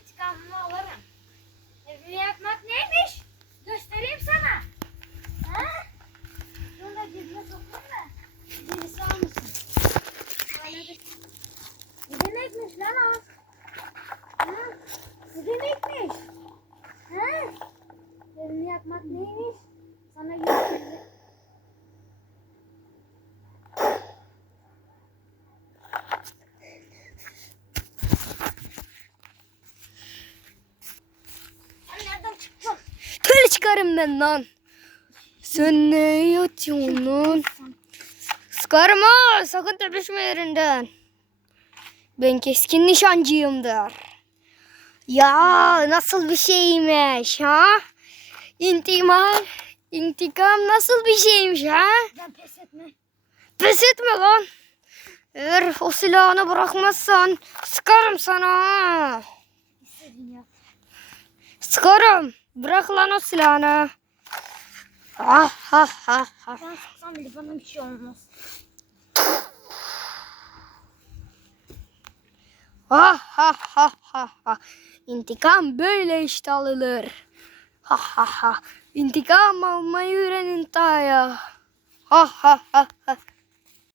intikamımı alırım. Evini yapmak neymiş? Göstereyim sana. Ha? Bunu da cebine sokayım da. Birisi de- Ne demekmiş lan o? Ha? Ne demekmiş? Ha? Evini yapmak neymiş? Sana göstereyim. Sen nereden çıktın? Böyle çıkarım ben lan. Sen ne yatıyorsun lan? Sıkarım ha. Sakın tepişme yerinden. Ben keskin nişancıyımdır. Ya nasıl bir şeymiş ha? İntikam, intikam nasıl bir şeymiş ha? Ben pes etme. Pes etme lan. Eğer o silahını bırakmazsan sıkarım sana. Sıkarım. Bırak lan o silahını. Ah ha ha ha. Ben sıksam bile bana bir şey olmaz. Ha ha ha ha ha. İntikam böyle işte alınır. Ha ha ha. İntikam almayı öğrenin Taya. Ha ha ha ha.